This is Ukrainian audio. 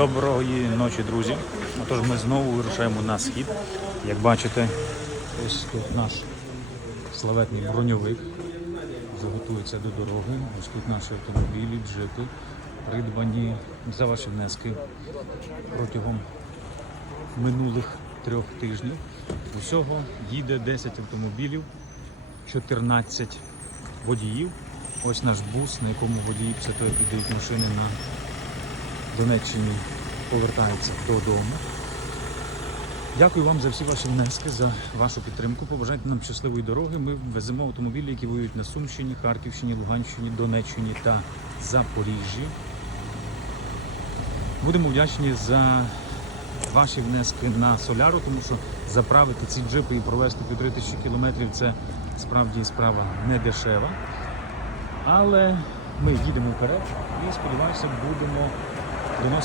Доброї ночі, друзі. Отож, ми знову вирушаємо на схід. Як бачите, ось тут наш славетний броньовик заготується до дороги. Ось тут наші автомобілі, джипи, придбані за ваші внески протягом минулих трьох тижнів. Усього їде 10 автомобілів, 14 водіїв. Ось наш бус, на якому водії після того, як машини на Донеччині повертаються додому. Дякую вам за всі ваші внески, за вашу підтримку. Побажайте нам щасливої дороги. Ми веземо автомобілі, які воюють на Сумщині, Харківщині, Луганщині, Донеччині та Запоріжжі. Будемо вдячні за ваші внески на соляру, тому що заправити ці джипи і провести півтори тисячі кілометрів це справді справа не дешева. Але ми їдемо вперед і сподіваюся, будемо доносити